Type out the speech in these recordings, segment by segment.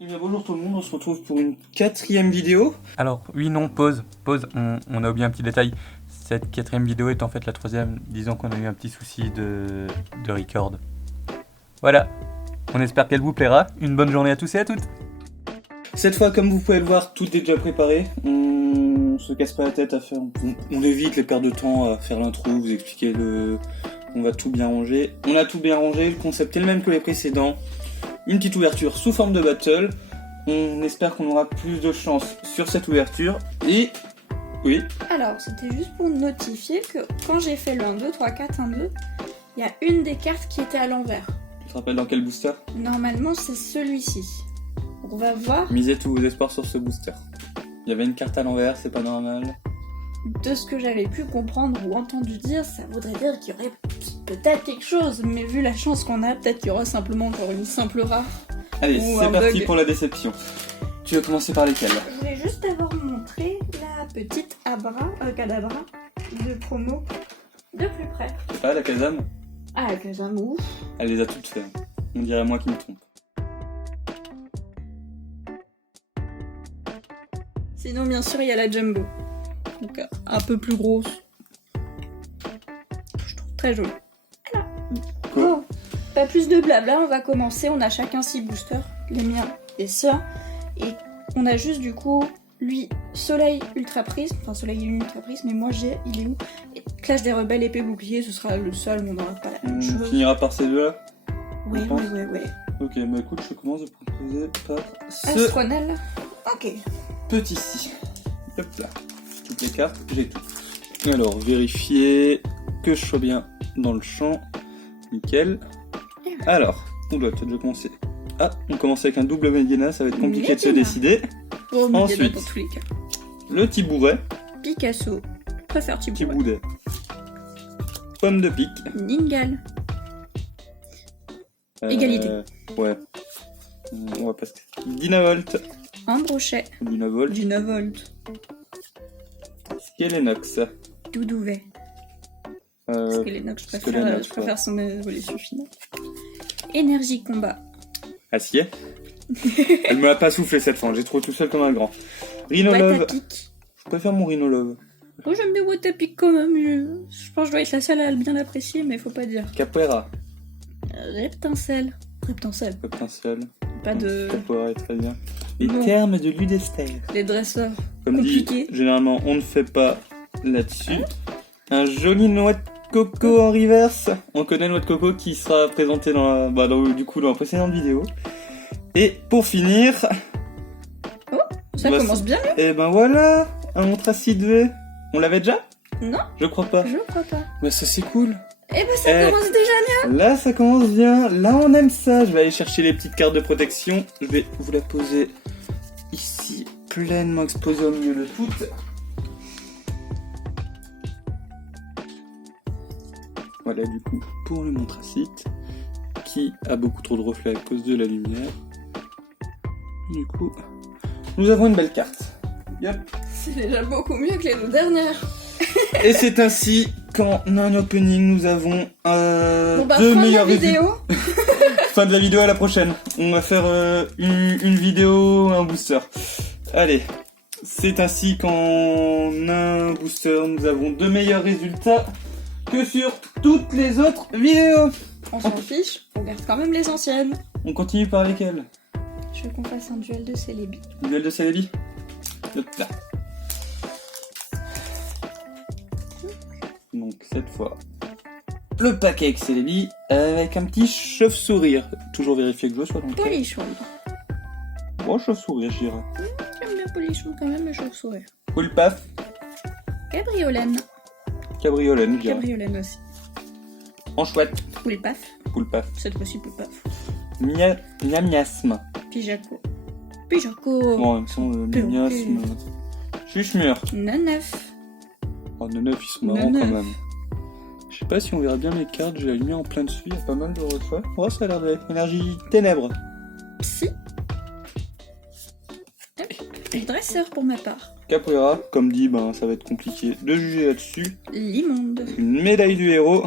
Eh bien, bonjour tout le monde, on se retrouve pour une 4e vidéo. Alors, oui, non, pause, on a oublié un petit détail. Cette 4e vidéo est en fait la 3e, disons qu'on a eu un petit souci de record. Voilà, on espère qu'elle vous plaira. Une bonne journée à tous et à toutes. Cette fois, comme vous pouvez le voir, tout est déjà préparé. On se casse pas la tête à faire. On évite les pertes de temps à faire l'intro, vous expliquer on va tout bien ranger. On a tout bien rangé, le concept est le même que les précédents. Une petite ouverture sous forme de battle. On espère qu'on aura plus de chance sur cette ouverture. Et... oui. Alors, c'était juste pour notifier que quand j'ai fait le 1, 2, 3, 4, 1, 2, il y a une des cartes qui était à l'envers. Tu te rappelles dans quel booster? Normalement, c'est celui-ci. On va voir. Misez tous vos espoirs sur ce booster. Il y avait une carte à l'envers, c'est pas normal. De ce que j'avais pu comprendre ou entendu dire, ça voudrait dire qu'il y aurait peut-être quelque chose, mais vu la chance qu'on a, peut-être qu'il y aura simplement encore une simple rare. Allez, Ou c'est un parti bug. pour la déception. Tu vas commencer par lesquelles? Je voulais juste avoir montré la petite cadabra de promo de plus près. C'est pas la Kazam? Ah, que j'aime ouf. Elle les a toutes faites. On dirait moi qui me trompe. Sinon, bien sûr, il y a la jumbo. Donc, un peu plus grosse. Je trouve très jolie. Voilà. Bon, pas plus de blabla, on va commencer. On a chacun 6 boosters, les miens et ça. Et on a juste du coup, lui, Soleil Ultra Prisme. Enfin, Soleil Lune Ultra Prisme, mais moi j'ai, il est où? Et Clash des Rebelles, épée bouclier, ce sera le seul, mais on n'aura pas la même On chose. finira par ces deux-là? Oui, je pense. oui. Ok, bah écoute, je commence de proposer par ce Astronel. Ok. petit-ci. Hop là. Toutes les cartes, j'ai tout. Alors, vérifier que je sois bien dans le champ. Nickel. Alors, on doit peut-être déjà commencer. Ah, on commence avec un double Medina, ça va être compliqué de se Medina. décider. Bon, mais Ensuite. dans tous les cas. Le Tibouret, Picasso. Je préfère Thibaut. Tiboudet. Pomme de pique. Ningal. Égalité. Ouais. On va passer. Dynavolt. Ambrochet. Dynavolt. Du 9 volt. Skelenox. Doudouvet. Parce que les Nox, je Skelenox, préfère son évolution finale. Énergie combat. Acier. Elle me l'a pas soufflé cette fois, j'ai trouvé tout seul comme un grand. Rhinolove. Watapic. Je préfère mon Rhinolove. Oh, j'aime bien Watapic quand même. Je pense que je dois être la seule à bien l'apprécier, mais faut pas dire. Capoeira. Reptincelle. Reptincelle. Potentiel. Pas de. Capoeira est très bien. Les Non. termes de Ludester. Les dresseurs. Comme Compliqué. dit, généralement on ne fait pas là-dessus. Un joli noix de coco en reverse. On connaît noix de coco qui sera présenté dans la précédente vidéo. Et pour finir, Ça Bah, commence bien, et ben voilà, un montracide V. On l'avait déjà? Non, Je crois pas. je crois pas. Bah ça c'est cool. Eh ben, ça Eh. commence déjà. Là ça commence bien, là on aime ça. Je vais aller chercher les petites cartes de protection. Je vais vous la poser ici, pleinement exposée au milieu de toutes. Voilà du coup pour le montracite qui a beaucoup trop de reflets à cause de la lumière. Du coup, nous avons une belle carte. Yep. C'est déjà beaucoup mieux que les deux dernières. Et c'est ainsi qu'en un opening nous avons Bon bah, deux fin de la meilleurs résultats. vidéo. Fin de la vidéo, à la prochaine. On va faire une vidéo, un booster. Allez, c'est ainsi qu'en un booster, nous avons deux meilleurs résultats que sur toutes les autres vidéos. On s'en fiche, on garde quand même les anciennes. On continue par lesquelles? Je veux qu'on fasse un duel de Célébi. Duel de Celebi. Hop là. Donc cette fois, le paquet avec Celebi avec un petit chauve-sourire. Toujours vérifier que je sois dans le cas. Polichon. Bon, chauve-sourire, je dirais. J'aime bien Polichon quand même, mais je souris. Full paf, Cabriolène. cabriolet, je dirais. Cabriolène aussi. En chouette, Poule paf. full paf. Cette fois-ci, poule paf. Miasme. Pijaco. Pijaco. Bon, en même temps, miasme. Chuchemur. Neuf. Oh, non, neuf, ils sont marrants Neuf. quand même. Je sais pas si on verra bien mes cartes, j'ai la lumière en plein dessus, il y a pas mal de reflets. Oh, ça a l'air d'être énergie ténèbres. Psy. Et dresseur pour ma part. Capoeira, comme dit, ben ça va être compliqué de juger là-dessus. L'immonde. Une médaille du héros.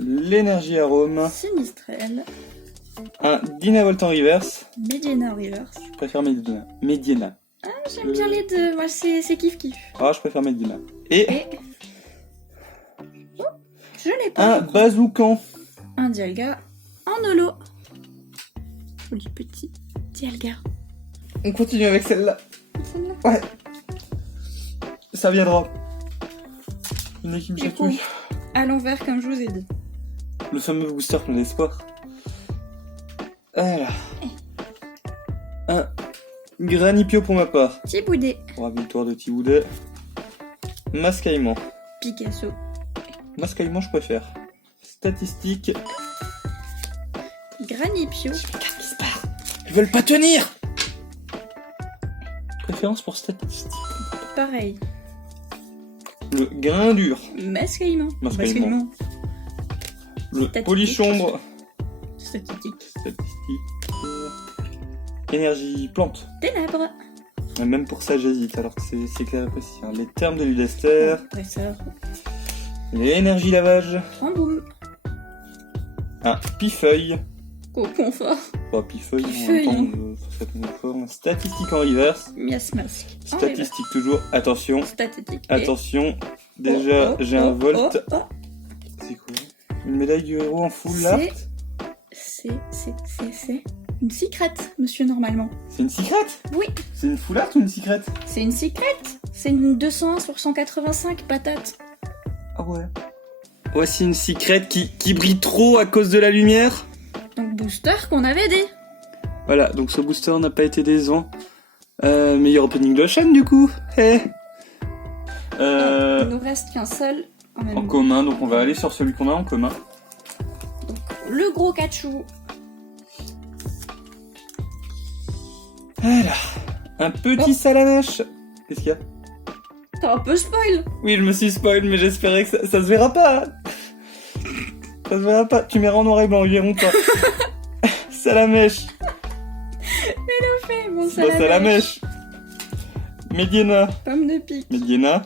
L'énergie arôme. Sinistrelle. un Dynavolt en reverse. Medina Reverse. Je préfère Medina. Ah, j'aime bien les deux. Moi, c'est kiff-kiff. Ah, je préfère Medina. Et Et... Oh, je l'ai pas. un Bazookan. Un Dialga en holo. Joli petit Dialga. On continue avec celle-là. Celle-là. Ouais. Ça viendra. Une équipe Du chatouille. coup, à l'envers, comme je vous ai dit. Le fameux booster plein d'espoir. Voilà. Un Granipio pour ma part. Petit boudé. Pour la victoire de Tiboudet. Mascaillement. Picasso. Mascaillement, je préfère. Statistique. Granipio. Ils veulent pas tenir. Préférence pour statistique. Pareil. Le grain dur. Mascaillement. Mascaillement. Le Statistique. polichombre. Statistique. Statistique. Énergie plante. Ténèbres. Et même pour ça, j'hésite, alors que c'est clair et précis. Hein. Les termes de Ludester. Dresseur. L'énergie lavage. Ramboum. Un pifeuille. Confort. Pas pifeuille, en Pifeuille. même temps, ça fait conforme. Statistique en reverse. Mias Mask. En Statistique toujours. Attention. Statistique. Attention. Déjà, j'ai un volt. Oh. C'est quoi? Une médaille du héros en full art. C'est une secrète, monsieur, normalement. C'est une secrète? Oui, C'est une full art ou une secrète? c'est une secrète. C'est une 201 sur 185 patate. Ah ouais. Voici une secrète qui brille trop à cause de la lumière. Donc booster qu'on avait dit. Voilà, donc ce booster n'a pas été décevant. Meilleur opening de la chaîne du coup. Eh. Il nous reste qu'un seul. En commun, donc on va aller sur celui qu'on a en commun. Le gros Kachou. Voilà. Un petit Salamache. Qu'est-ce qu'il y a? T'as un peu spoil. Oui, je me suis spoil, mais j'espérais que ça se verra pas. Ça se verra pas. Tu mets en noir et blanc, ils verront pas. Salamèche. Fais mon Salamèche. Mediena. Pomme de pique. Mediena.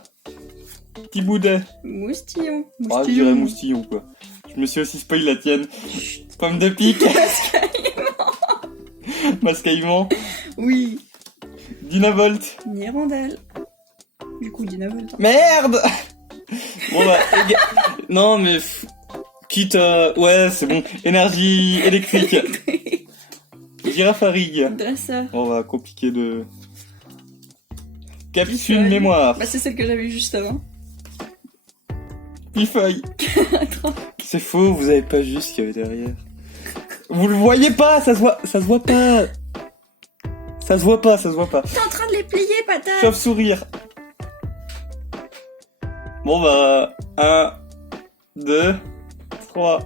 Petit boudet. Moustillon. Ah, je dirais moustillon, quoi. Je me suis aussi spoil la tienne. Pomme de pique. Mascaillement. Oui. Dynavolt. Nirondelle. Du coup, Dynavolt. Merde. Bon bah, non mais quitte à... Ouais, c'est bon. Énergie électrique. Girafe à rigue. Dresseur. On va compliquer de... Capsule Pifeuille. mémoire. Bah, c'est celle que j'avais juste avant. Pifeuille. C'est faux, vous avez pas vu ce qu'il y avait derrière. Vous le voyez pas, ça se voit pas. Ça se voit pas. T'es en train de les plier, patate. Chauve-sourire. Bon bah... 1, 2, 3...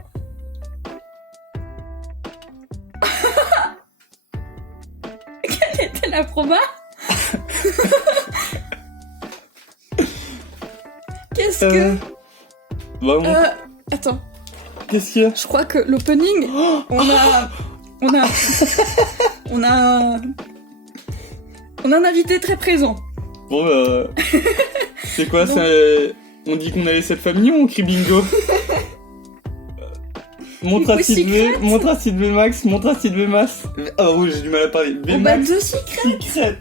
C'était la proba. Qu'est-ce que... Vraiment, Attends. qu'est-ce qu'il y a? Je crois que l'opening, on a un invité très présent. Bon bah... C'est quoi, Donc- c'est... On dit qu'on a les 7 familles ou on crie bingo? Montre Du coup, acide V, secret. montre acide V max, montre acide V max. Ah oui, j'ai du mal à parler. V On bat max, deux secrets. secret.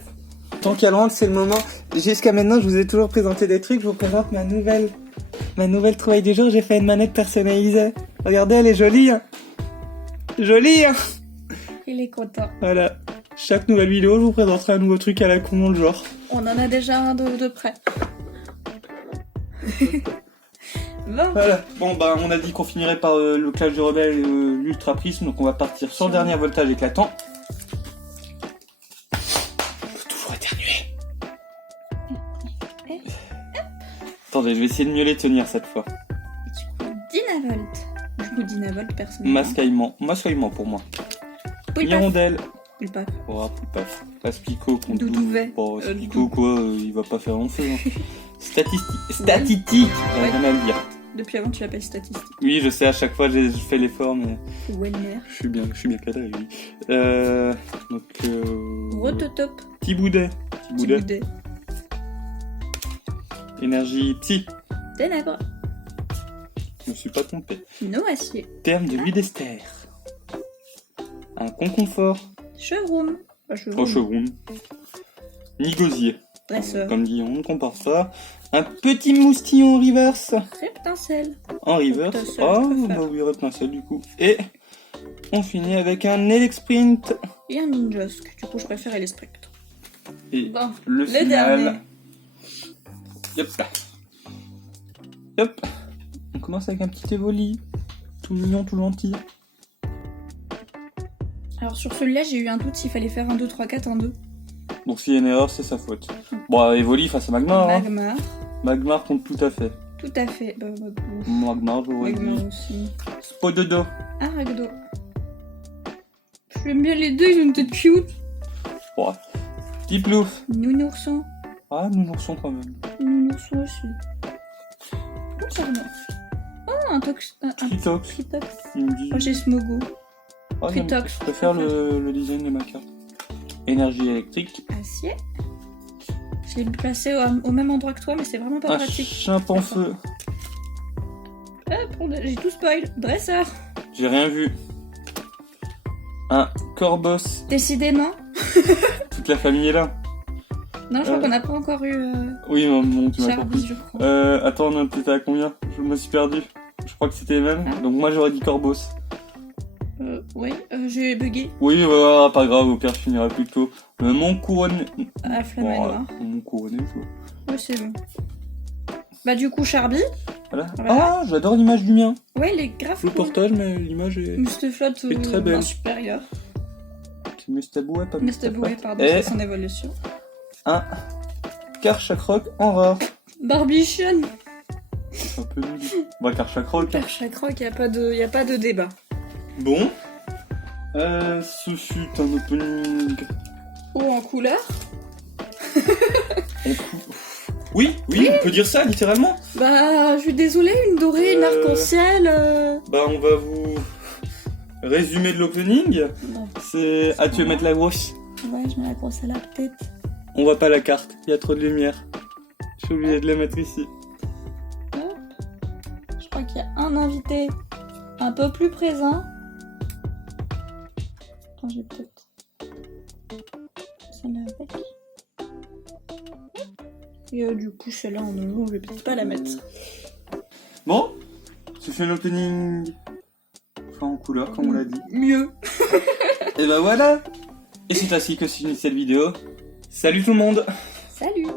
Tant qu'à loin, c'est le moment. Jusqu'à maintenant, je vous ai toujours présenté des trucs. Je vous présente ma nouvelle trouvaille du jour. J'ai fait une manette personnalisée. Regardez, elle est jolie. Hein. Jolie. Hein. Il est content. Voilà. Chaque nouvelle vidéo, je vous présenterai un nouveau truc à la con, le genre. On en a déjà un de près. Bon. Voilà. Bon, bah, on a dit qu'on finirait par le Clash du Rebelle et l'Ultra Prisme, donc on va partir sur le dernier voltage éclatant. Faut toujours éternuer. Attendez, je vais essayer de mieux les tenir cette fois. Dynavolt. Du coup, Dynavolt, personnellement. Mascaillement pour moi. Poulpaf. Hirondelle. Poulpaf. Oh, Poulpaf. Aspico contre Doudouvet. Bon, Doudou. Aspico, quoi, il va pas faire long feu. Hein. Statistique. J'arrive jamais à le dire. Depuis avant, tu l'appelles statistique. Oui, je sais, à chaque fois, je fais l'effort, mais Wenner. je suis bien cadré, oui. Donc, Rototop. Petit boudet. Boudet. Énergie psy. Ténèbres. Je me suis pas trompé. Noacier. Terme de Ludester. un conconfort, Chevroom. Pas chevroom. oh chevron, ni gosier. Dresseur. Comme dit, on ne compare pas. Un petit moustillon en reverse. Reptincelle. En reverse. Reptincelle, Ah, je préfère. bah oui, reptincelle du coup. Et on finit avec un Elexprint. Et un Ninjask. Du coup, je préfère les Spectres. Et Bon, le le dernier. final. Yop. Hop. On commence avec un petit Evoli. Tout mignon, tout gentil. Alors, sur celui-là, j'ai eu un doute s'il fallait faire un 2, 3, 4, un 2. Donc s'il y a une erreur, c'est sa faute. Bon, Evoli face à Magmar. Hein. Magmar. Magmar compte tout à fait. Tout à fait. Bah, Magmar, j'aurais Magmar dit. aussi. Spododo. Ah, Ragdo. J'aime bien les deux, ils ont une tête cute. Bon. Petit plouf. Nounourson. Ah, nounourson quand même. Nounourson aussi. Concernant. Oh, un tox. Un Tritox. Tritox. Il me dit. Oh, j'ai Smogo. Ah, j'aime- Tritox. je préfère le design de ma carte. Énergie électrique. Acier. Je l'ai placé au même endroit que toi, mais c'est vraiment pas Un pratique. chimp en feu. Hop, j'ai tout spoil. Dresseur. J'ai rien vu. Un Corbos. Décidément. Toute la famille est là. Non, je crois qu'on n'a pas encore eu Oui, non, tu m'as compris. Charby, je crois. Attends, on était à combien? Je me suis perdu. Je crois que c'était les mêmes. Ah. Donc moi j'aurais dit Corbos. Oui, j'ai bugué. Oui, voilà, pas grave, au pire je finirai plus tôt. Mon couronné. À flamme noire. Mon couronné, quoi. Ouais, c'est bon. Bah, du coup, Charby. Voilà. Voilà. Ah, j'adore l'image du mien. Ouais, il est grave Le cool. portage, mais l'image est. Mustaflotte est très belle. supérieur. C'est Mustaboué, pas Mustaboué, pardon, Et c'est son évolution. un Karchakroc en rare. Barbichon. C'est un peu nul. Bah, Karchakroc. Karchakroc, y a pas de débat. Bon. Ce fut un opening. Oh, en couleur. Oui, on peut dire ça, littéralement. Bah, je suis désolée, une dorée, une arc-en-ciel. Bah, on va vous résumer de l'opening. Bon. C'est. Ah, tu veux mettre la grosse? Ouais, je mets la grosse à la tête. On voit pas la carte, il y a trop de lumière. Je suis obligé de la mettre ici. Hop. Je crois qu'il y a un invité un peu plus présent. Attends, j'ai peut-être celle-là avec. Et du coup, celle-là en nouveau, je vais peut-être pas la mettre. Bon, ce fut un opening. Enfin, en couleur, comme on l'a dit. Mieux. Et bah voilà. Et c'est ainsi que se finit cette vidéo. Salut tout le monde. Salut.